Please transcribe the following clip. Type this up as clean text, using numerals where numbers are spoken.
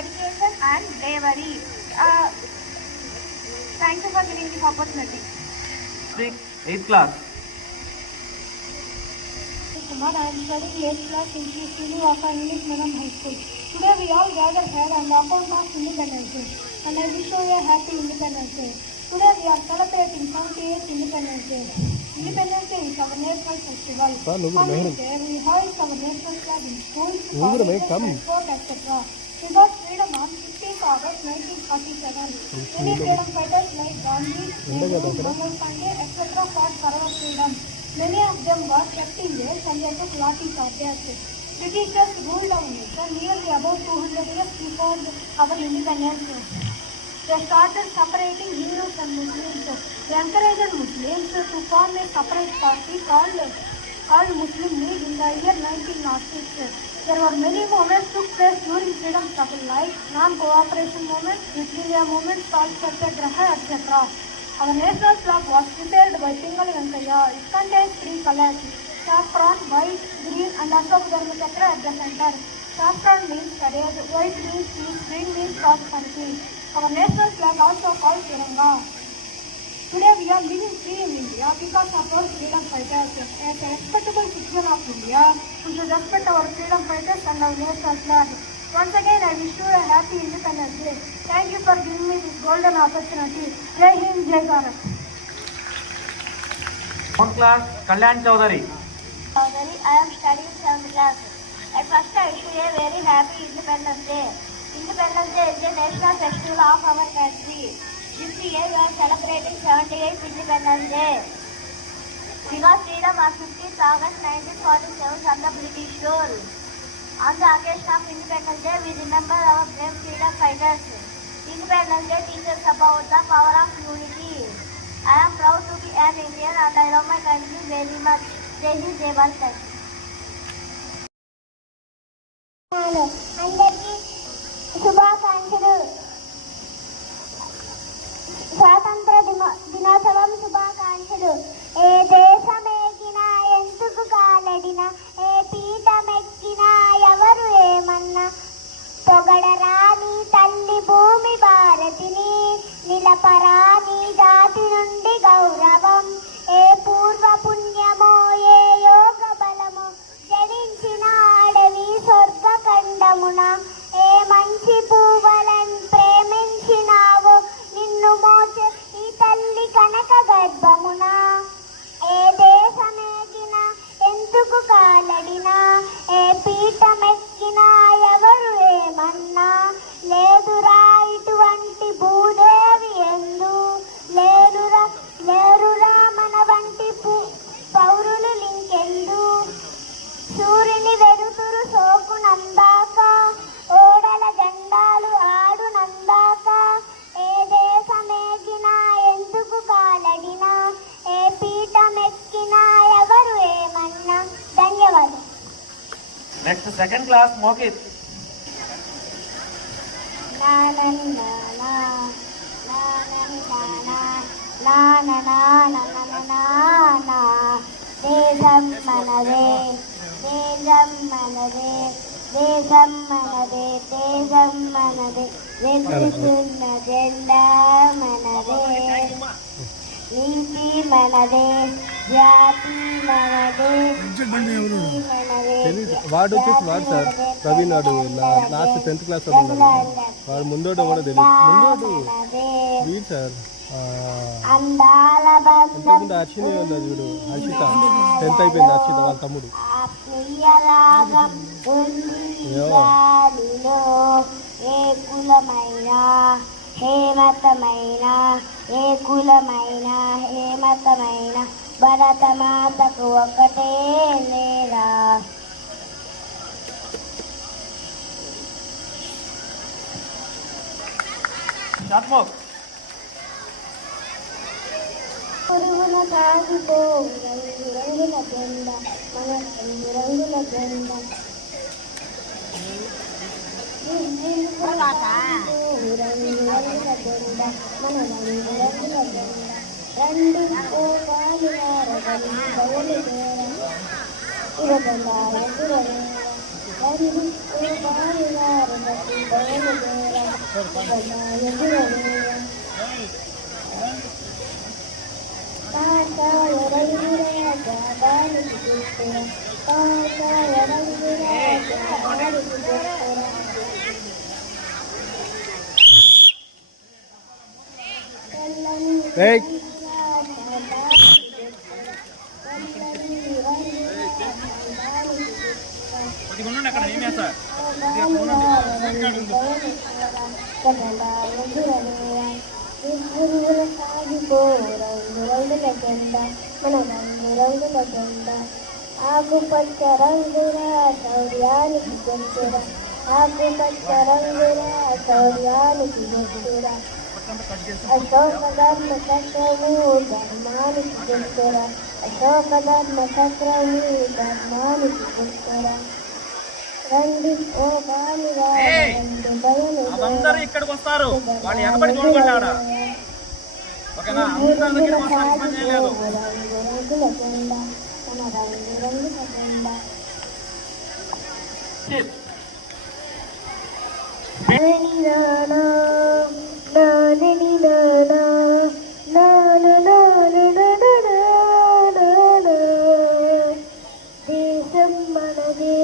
dedication and bravery. Thank you for giving this opportunity. 8th class. Kumar, I am studying 8th class in Srinivasan English Medium High School. Today we all gather here on account of Independence Day, and I wish you a happy Independence Day. Today we are celebrating 78th Independence Day. Independence Day is our national festival. On this day we hoist our national flag in schools, colleges, airports, etc. We got freedom on 15th August 1947. Many freedom fighters like Gandhi, Nehru, Mangal Pandey, etc. fought for our freedom. Many of them were kept in jail and they took lathi charges. Britishers ruled our nation nearly about 200 years before our independence. They started separating Hindus and Muslims. They encouraged Muslims to form a separate party called Muslim League in the year 1906. There were many movements took place during freedom struggle like non-cooperation movement, Quit India movement, Salt Satyagraha, etc. Our national flag was prepared by Pingali Venkaya. It contains 3 colors: saffron, white, green, and Ashok Dharma Chakra at the center. Saffron means courage, white means peace, green means prosperity. Our national flag also called Tiranga. Today we are living free in India because of our freedom fighters. As a respectable citizen of India, we should respect our freedom fighters and our national flag. Once again, I wish you a happy Independence Day. Thank you for giving me this golden opportunity. Jai Hind, Jai Bharat. 1st class, Kalyan Chaudhary. I am studying 7th class. At first, I wish you a very happy Independence Day. Independence Day is a national festival of our country. This year, we are celebrating 78th Independence Day. We got freedom on 15th August 1947 from the British rule. On the occasion of Independence Day, we remember our brave freedom fighters. Independence Day teaches about the power of unity. I am proud to be an Indian and I love my country very much. Jai Hind, Jai Bharat. అందరికీ శుభాకాంక్షలు. స్వాతంత్ర దినోత్సవం శుభాకాంక్షలు. ఏ దేశమెక్కినా ఎందుకు కాలడినా, ఏ పీఠమెక్కినా ఎవరు ఏమన్నా, పొగడరాని తల్లి భూమి భారతిని, నిలపరాని జాతి నుండి గౌరవం. ఏ పూర్వ పుణ్యమో ఏ యోగ బలమో జనించిన అడవి స్వర్గఖండమున, ఏ మంచి పువ్వులను ప్రేమించినావో నిన్ను మోచే ఈ తల్లి కనక గర్భమున. ఏ దేశమెక్కినా ఎందుకు కాలడినా, ఏ పీఠమెక్కినా ఎవరు ఏమన్నా, లేదురా ఇటువంటి భూదేవి ఎందు, లేరురా మన వంటి పౌరులు లింకెందు. సూర్యుని వెలుతురు సోకునందాక, ఓడల జెండాలు ఆడునందాక, ఏ దేశమెక్కినా ఎందుకు కాలడినా, ఏ పీఠమెక్కినా ఎవరు ఏమన్నా. ధన్యవాదాలు. Next, 2nd class, Mohit. దేశం మనదే, దేశం మనదే, దేశం మనదే, దేశం మనదే, వెలుగుతున్న జెండా మనదే, నీతి మనదే, జాతి మనదే, వాడు వచ్చేసి వాడు సార్ ప్రవీణ్, వాడు లాస్ట్ 10th క్లాస్ వాడు ముందోడు కూడా తెలియదు. ముందోడు వీడు సార్ ఇంతకుముందు అర్షిని ఉన్నది చూడు, హర్షిత 10th అయిపోయింది. హర్షిత వాళ్ళ తమ్ముడు. ఏ కులమైన హేమతమైన, ఏ కులమైన హేమతమైన భరత మాతకు ఒకటే లేరా. పురుగున సాగిపో రంగుల జెండ, మన రంగుల జెండ. రండి పోగాలి రండి ఓ బాలులారగతి బయలుదేరా ఎదురవేయ కాకాయ రంగురాజా బాలికి గుర్తురా కాకాయ రంగురాజా బాలికి గుర్తురా తెల్లని ఏయ్ ఆకుపచ్చ రంగురా శౌర్యానికి గొంతురా ఆకుపచ్చ రంగురా శౌర్యానికి గొంతురా అశోక ధర్మ చక్రము ధర్మానికి గొంతురా అశోక ధర్మ చక్రము ధర్మానికి గొంతురా రండి ఓ బాలురా రండి బయలుదేరా ఇక్కడికి వస్తారు వాళ్ళు ఎనబడి చూడకండి ఆడ ఓకేనా అందరి దగ్గర వస్తారు పని చేయలేదు రంగుల జెండా తన రంగుల జెండా నానా నాని నానా నానా నానా దేశం మనదే